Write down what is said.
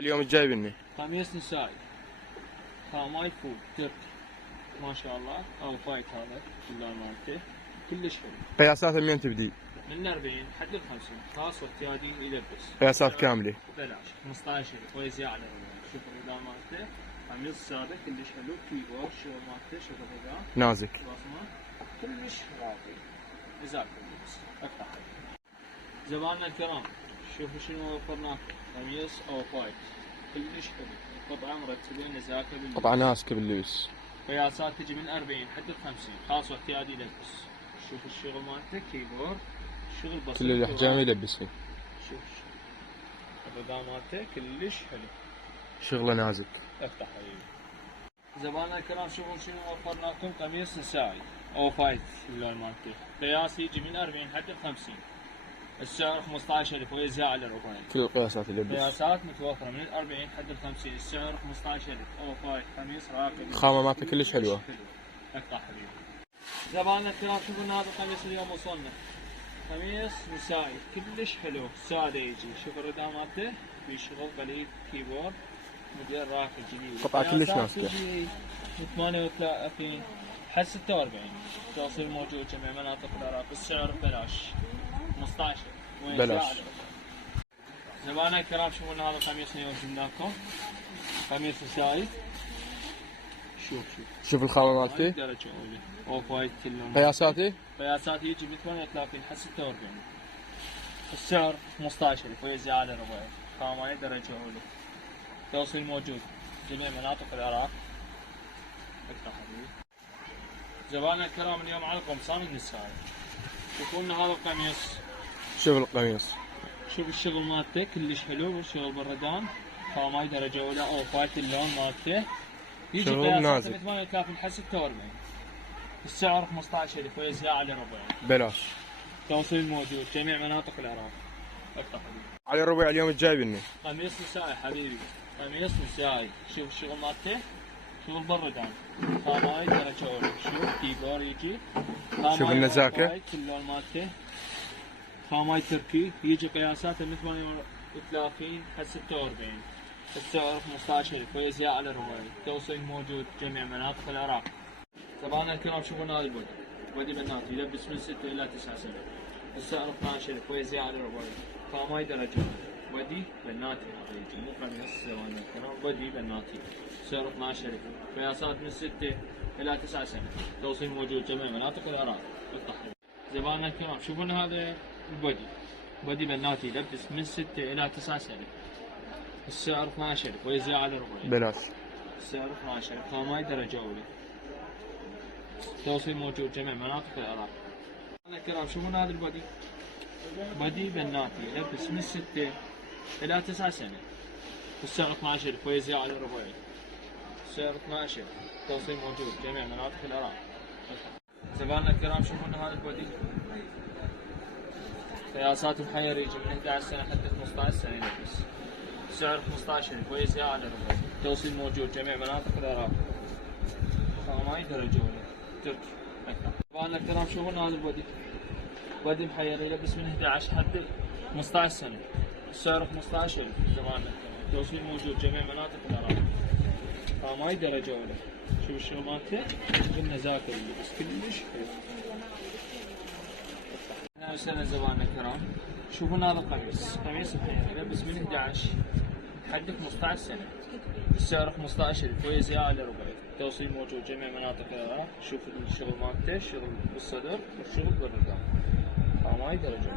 اليوم جايبني قميص نسائي خاماي فول تركي ما شاء الله او فايت هذا اللون مالته كلش حلو. قياساته منين تبدي؟ من 40 لحد ال 50 خاص واحتياجي يلبس. قياسات كامله بلاش 15 كويس يعني. شوف الرداء مالته قميص ساده كلش حلو كيبور الشغل مالته شوف الرداء نازك بصمه كلش راقي نزاك اللبس افتح. زبائننا الكرام شوفوا شنو وفرنا قميص او فايت كلش حلو قطعه مرتبه نزاكه باللبس قطعه ناسكه باللبس. قياسات تجي من 40 لحد ال 50 خاص واحتياجي يلبس. شوف الشغل مالته كيبورد شغل بسيط كل الاحجام يلبس فيه. شوف الرداء مالته كلش حلو شغله نازك. افتح حبيبي. زبائننا الكرام شوفوا شنو وفرنا لكم قميص نسائي او فايت اللون مالته قياس يجي من 40 لحد ال 50 السعر 15000 ويزيد على ربعين. كل القياسات يلبس. قياسات متوفره من 40 لحد ال 50 السعر 15000 او فايت قميص راقي. الخامه مالته كلش حلوه. افتح حبيبي. زبائننا الكرام شوفوا هذا القميص اليوم وصلنا قميص نسائي كلش حلو ساده يجي. شوف الرداء مالته في شغل قليل كيبورد موديل راقي جديد. قطعه كلش ناسكه. 38 لحد 46 توصيل موجود جميع مناطق العراق. السعر ببلاش 15 بلاش. زبائننا الكرام شوفوا هذا القميص اليوم جبنا لكم قميص نسائي. شوف الخامه مالته. درجه اولى اوف وايت اللون. قياساته قياسات يجي من 38 لحد 46 السعر 15000 ويزيد على ربعين. خامه درجه اولى توصيل موجود جميع مناطق العراق. افتح حبيبي. زبائننا الكرام اليوم على القمصان النسائي. شوفوا لنا هذا القميص. شوف القميص. شوف الشغل مالته كلش حلو شغل بالردان خاماي درجه اولى او فايت اللون مالته يجي شغل نازك. 38 لحد 46 السعر 15000 ويزيد على ربعين. بلاش. توصيل موجود جميع مناطق العراق. افتح حبيبي. على الربع اليوم جايبني. قميص نسائي حبيبي قميص نسائي. شوف الشغل مالته شغل بالردان خاماي درجه اولى. شوف كيبور يجي شوف النزاكه اللون مالته خاماي تركي يجي قياساته من 38 لحد 46 السعر 15000 ويزيد على ربعين. توصيل موجود جميع مناطق العراق. زبائننا الكرام شوفوا هذا البودي بودي بنات يلبس من 6 الى 9 سنة السعر 12000 ويزيد على ربعين. خاماي درجه بودي بناتي يجي مو قميص. زبائننا الكرام بودي بناتي السعر 12000 قياسات من 6 الى 9 سنة توصيل موجود جميع مناطق العراق. افتح. زبائننا الكرام شوفوا هذا البودي بودي بناتي يلبس من 6 الى 9 سنة السعر 12000 ويزيد على ربعين. بلاش. السعر 12000 خاماي درجه اولى توصيل موجود جميع مناطق العراق. الكرام شوفون هذا البودي بودي بناتي يلبس من 6 الى 9 سنة السعر 12000 ويزيد على ربعين. السعر 12000 توصيل موجود جميع مناطق العراق. زبائننا الكرام شوفون هذا البودي قياسات محير يجي من 11 سنة حتى 15 سنة يلبس السعر 15000 ويزيد على ربعين. توصيل موجود جميع مناطق العراق. خاماي درجة أولى تركي. زبائننا الكرام شوفون هذا البودي بودي محير يلبس من 11 حتى 15 سنة السعر 15000. زبائننا الكرام توصيل موجود جميع مناطق العراق. خاماي درجة أولى. شوف الشغل مالته بالنزاكة اللبس كلش حلو. اهلا وسهلا زبائننا الكرام. شوفون هذا القميص قميص محير يلبس من 11 لحد 15 سنة السعر 15000 ويزيد على ربعين. توصيل موجود جميع مناطق العراق. شوف الشغل مالته شغل بالصدر والشغل بالردان خاماي درجة.